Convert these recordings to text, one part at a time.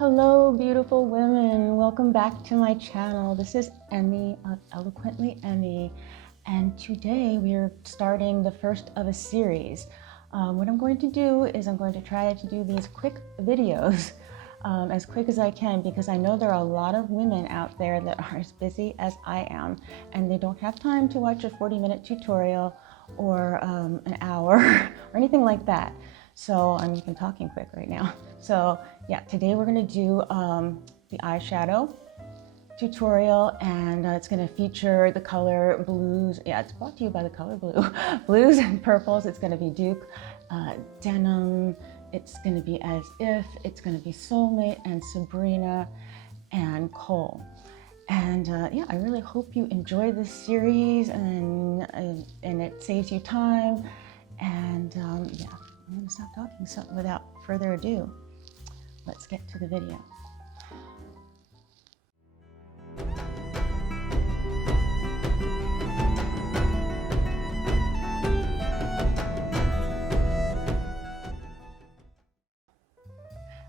Hello, beautiful women. Welcome back to my channel. This is Emmie of Eloquently Emmie, and today we are starting the first of a series. What I'm going to do is I'm going to try to do these quick videos as quick as I can, because I know there are a lot of women out there that are as busy as I am, and they don't have time to watch a 40-minute tutorial or an hour or anything like that. So I'm even talking quick right now. So yeah, today we're going to do the eyeshadow tutorial, and it's going to feature the color blues. Yeah, it's brought to you by the color blue. Blues and purples. It's going to be Duke, Denim. It's going to be As If. It's going to be Soulmate and Sabrina and Cole. And yeah, I really hope you enjoy this series and it saves you time. And yeah, I'm going to stop talking. So without further ado, let's get to the video.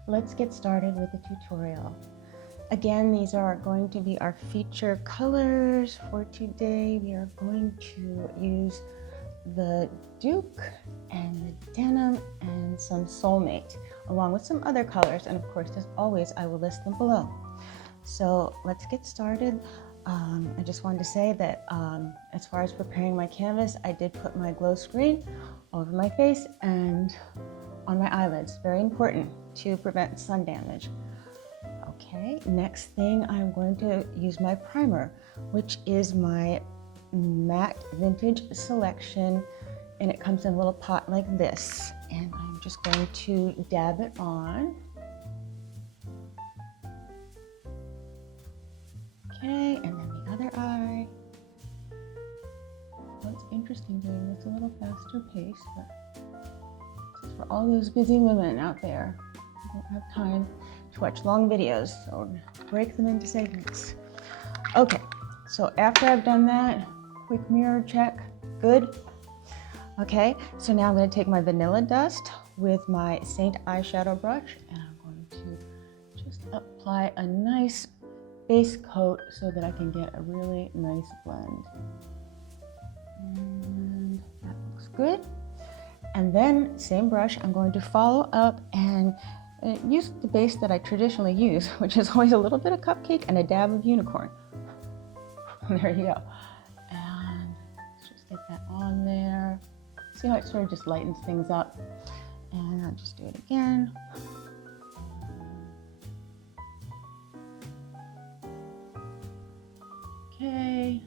Let's get started with the tutorial. Again, these are going to be our feature colors for today. We are going to use the Duke and the Denim and some Soulmate, along with some other colors. And of course, as always, I will list them below. So let's get started. I just wanted to say that as far as preparing my canvas, I did put my glow screen over my face and on my eyelids. Very important to prevent sun damage. Okay, next thing, I'm going to use my primer, which is my matte vintage selection, and it comes in a little pot like this, and I'm just going to dab it on. Okay, and then the other eye. Well, it's interesting doing this a little faster pace, but this is for all those busy women out there who don't have time to watch long videos, so break them into segments. Okay, so after I've done that, quick mirror check, good. Okay, so now I'm going to take my vanilla dust with my SEINT eyeshadow brush, and I'm going to just apply a nice base coat so that I can get a really nice blend. And that looks good. And then, same brush, I'm going to follow up and use the base that I traditionally use, which is always a little bit of cupcake and a dab of unicorn. There you go. And let's just get that on there. See how it sort of just lightens things up? And I'll just do it again. Okay,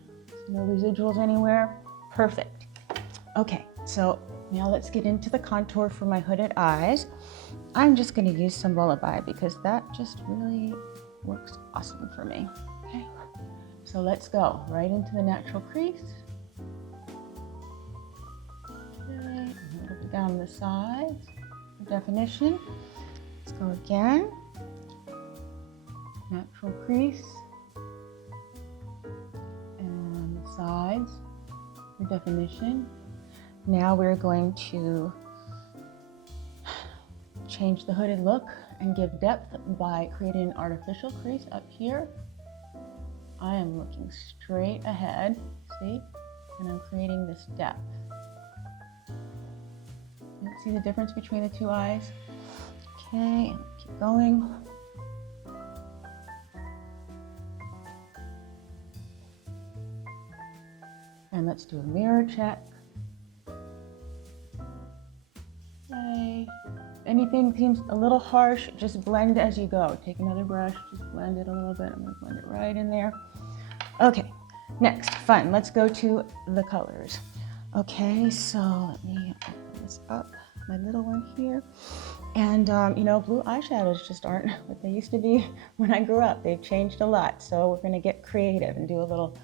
no residuals anywhere. Perfect. Okay, so now let's get into the contour for my hooded eyes. I'm just going to use some Lullaby because that just really works awesome for me. Okay, so let's go right into the natural crease. Okay, a little bit down the sides for definition. Let's go again. Natural crease and the sides for definition. Now we're going to change the hooded look and give depth by creating an artificial crease up here. I am looking straight ahead, see? And I'm creating this depth. You see the difference between the two eyes? Okay, and keep going. And let's do a mirror check. Okay. Anything seems a little harsh, just blend as you go. Take another brush, just blend it a little bit. I'm going to blend it right in there. Okay, next, fun. Let's go to the colors. Okay, so let me open this up, my little one here. And you know, blue eyeshadows just aren't what they used to be when I grew up. They've changed a lot, so we're going to get creative and do a little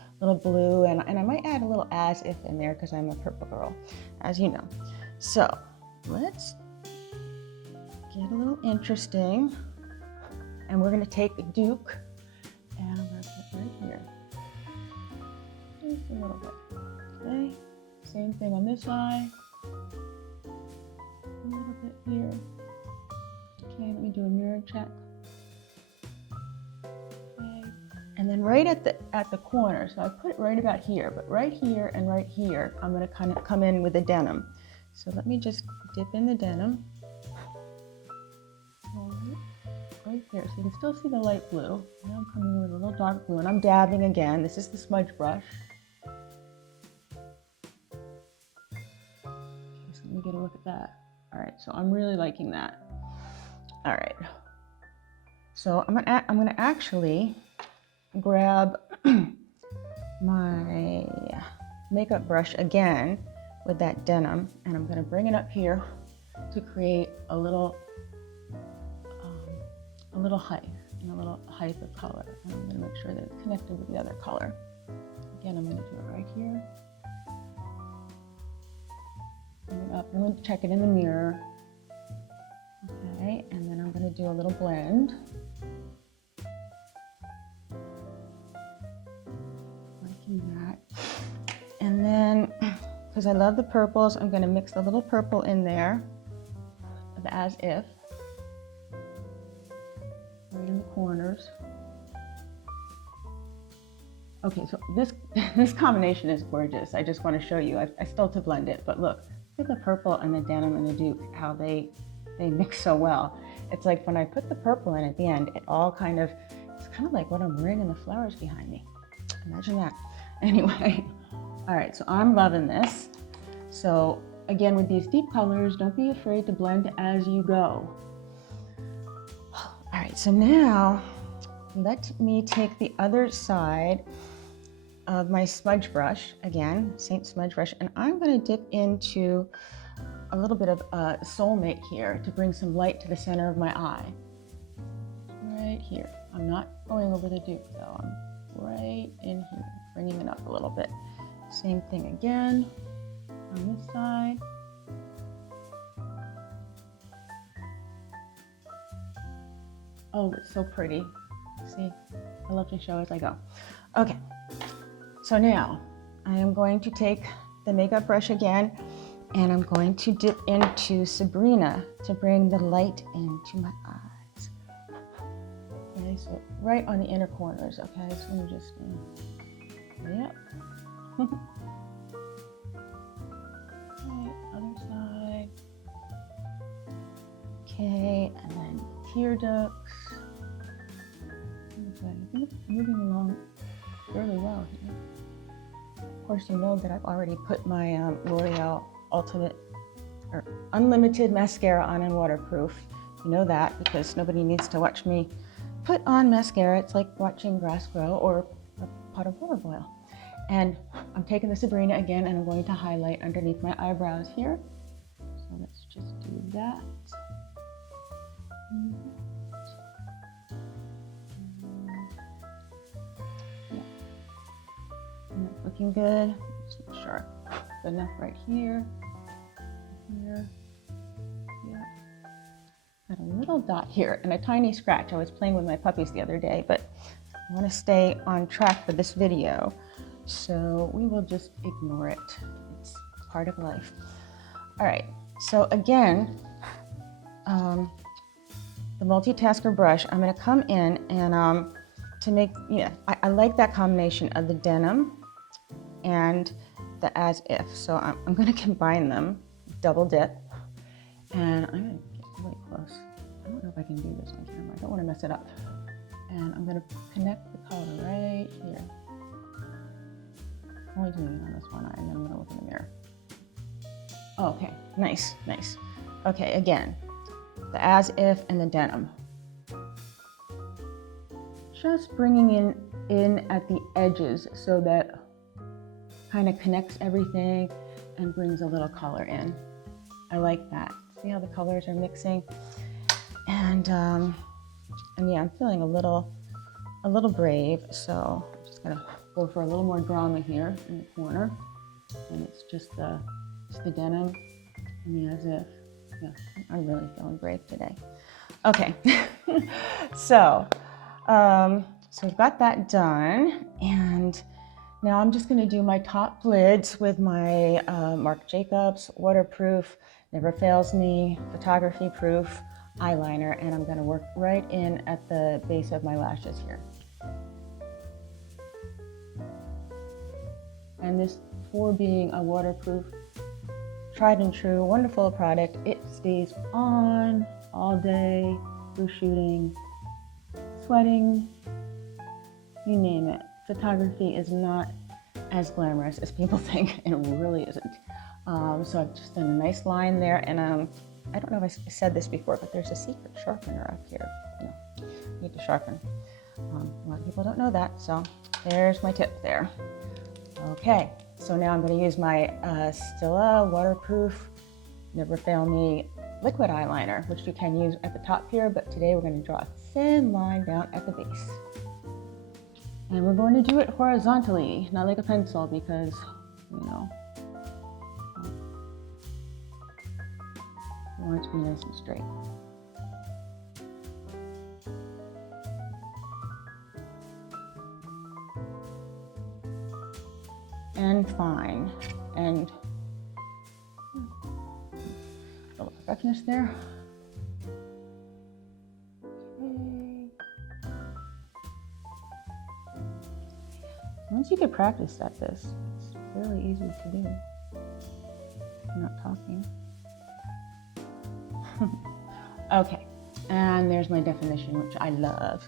blue, and I might add a little As If in there because I'm a purple girl, as you know. So let's get a little interesting, and we're going to take Duke and I'm going to put it right here, just a little bit. Okay, same thing on this eye, a little bit here. Okay, let me do a mirror check. then right at the corner, so I put it right about here, but right here and right here, I'm gonna kind of come in with the denim. So let me just dip in the denim. Right there, so you can still see the light blue. Now I'm coming in with a little dark blue, and I'm dabbing again. This is the smudge brush. Okay, so let me get a look at that. All right, so I'm really liking that. All right, so I'm gonna actually grab my makeup brush again with that denim, and I'm gonna bring it up here to create a little height, and a little height of color. And I'm gonna make sure that it's connected with the other color. Again, I'm gonna do it right here. Bring it up. I'm gonna check it in the mirror. Okay, and then I'm gonna do a little blend. Liking that. And then, because I love the purples, I'm gonna mix a little purple in there, the as if. Right in the corners. Okay, so this combination is gorgeous. I just want to show you. I still have to blend it, but look at the purple and the denim and the dupe, how they mix so well. It's like when I put the purple in at the end, it's kind of like what I'm wearing in the flowers behind me. Imagine that. Anyway, all right, so I'm loving this. So again, with these deep colors, don't be afraid to blend as you go. All right, so now let me take the other side of my smudge brush, again, SEINT smudge brush, and I'm going to dip into a little bit of Soulmate here to bring some light to the center of my eye. Right here. I'm not going over the dupe though, I'm right in here, bringing it up a little bit. Same thing again on this side. Oh, it's so pretty. See, I love to show as I go. Okay, so now I am going to take the makeup brush again, and I'm going to dip into Sabrina to bring the light into my eyes. Okay, so right on the inner corners, okay? So I'm just, yep. Okay, other side. Okay, and then tear ducts. Okay, I think it's moving along fairly well here. Of course, you know that I've already put my L'Oreal Ultimate or Unlimited mascara on in waterproof. You know that because nobody needs to watch me put on mascara. It's like watching grass grow or a pot of water boil. And I'm taking the Sabrina again, and I'm going to highlight underneath my eyebrows here. So let's just do that. Looking good. Just make sure good enough right here. Here. Yeah. Got a little dot here and a tiny scratch. I was playing with my puppies the other day, but I want to stay on track for this video, so we will just ignore it. It's part of life. All right. So again, the multitasker brush, I'm going to come in and to make, I like that combination of the denim and the as if. So I'm going to combine them, double dip, and I'm going to get really close. I don't know if I can do this on camera. I don't want to mess it up. And I'm going to connect the color right here. I'm only doing it on this one eye, and then I'm going to look in the mirror. Oh, okay, nice, nice. Okay, again, the as if and the denim. Just bringing in at the edges so that kind of connects everything and brings a little color in. I like that. See how the colors are mixing? And yeah, I'm feeling a little brave, so I'm just gonna go for a little more drama here in the corner. And it's just the denim and the as if. Yeah, I'm really feeling brave today. Okay, so we've got that done, and now I'm just going to do my top lids with my Marc Jacobs waterproof, never fails me, photography proof eyeliner, and I'm going to work right in at the base of my lashes here. And this, for being a waterproof, tried and true, wonderful product, it stays on all day, through shooting, sweating, you name it. Photography is not as glamorous as people think, and it really isn't. So I've just done a nice line there, and I don't know if I said this before, but there's a secret sharpener up here. You need to sharpen. A lot of people don't know that, so there's my tip there. Okay, so now I'm going to use my Stila waterproof, never fail me liquid eyeliner, which you can use at the top here, but today we're going to draw a thin line down at the base. And we're going to do it horizontally, not like a pencil, because, you know, I want it to be nice and straight. And fine. And a little perfectionist there. Okay. Once you get practiced at this, it's really easy to do. I'm not talking. Okay, and there's my definition, which I love.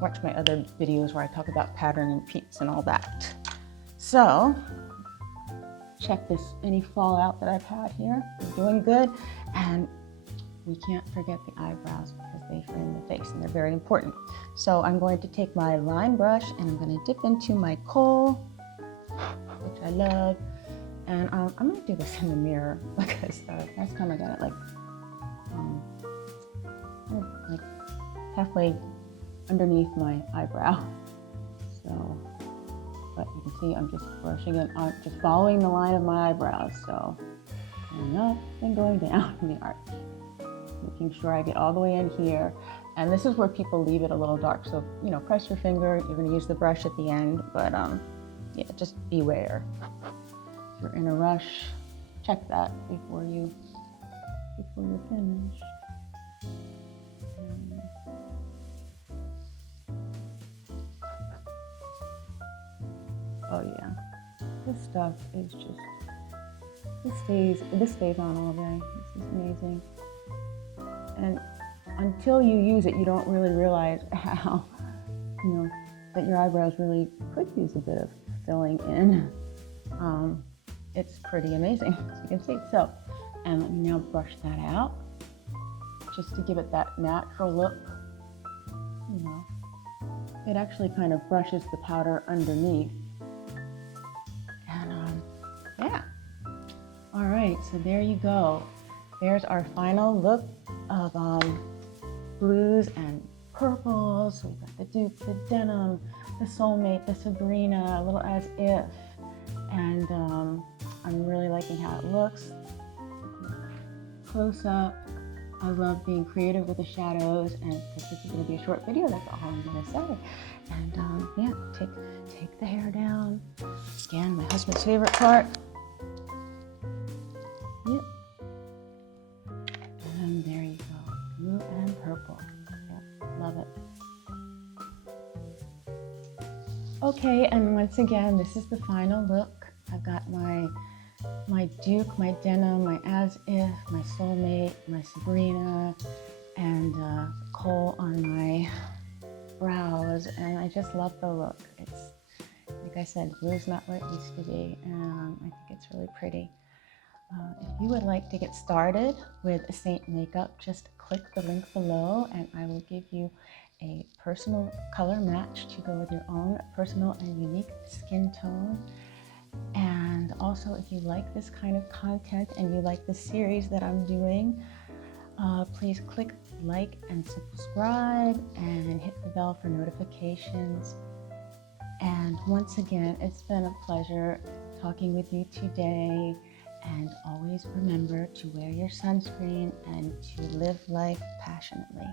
Watch my other videos where I talk about pattern and peeps and all that. So, check this, any fallout that I've had here. We're doing good, and we can't forget the eyebrows because they frame the face and they're very important. So I'm going to take my line brush and I'm going to dip into my kohl, which I love, and I'm going to do this in the mirror because last time I got it like halfway underneath my eyebrow. So, but you can see I'm just brushing it on, just following the line of my eyebrows. So going up and going down in the arch, making sure I get all the way in here. And this is where people leave it a little dark. So, you know, press your finger, you're going to use the brush at the end, but yeah, just beware. If you're in a rush, check that before you're finished. Oh yeah, this stuff is just, this stays on all day. This is amazing. And until you use it, you don't really realize how, you know, that your eyebrows really could use a bit of filling in. It's pretty amazing, as you can see. So, and let me now brush that out, just to give it that natural look. You know, it actually kind of brushes the powder underneath. And yeah. All right, so there you go. There's our final look of blues and purples. So we've got the dupe, the denim, the soulmate, the Sabrina, a little as if. And I'm really liking how it looks. Close up. I love being creative with the shadows, and because this is going to be a short video, that's all I'm going to say. And yeah, take the hair down, scan my husband's favorite part. Yep. And there you go, blue and purple. Yeah, love it. Okay, and once again, this is the final look. I've got my dupe, my denim, my as if, my soulmate, my Sabrina, and kohl on my brows, and I just love the look. It's, like I said, blue's not where it used to be, and I think it's really pretty. If you would like to get started with SEINT Makeup, just click the link below and I will give you a personal color match to go with your own personal and unique skin tone. And also, if you like this kind of content and you like the series that I'm doing, please click like and subscribe and hit the bell for notifications. And once again, it's been a pleasure talking with you today. And always remember to wear your sunscreen and to live life passionately.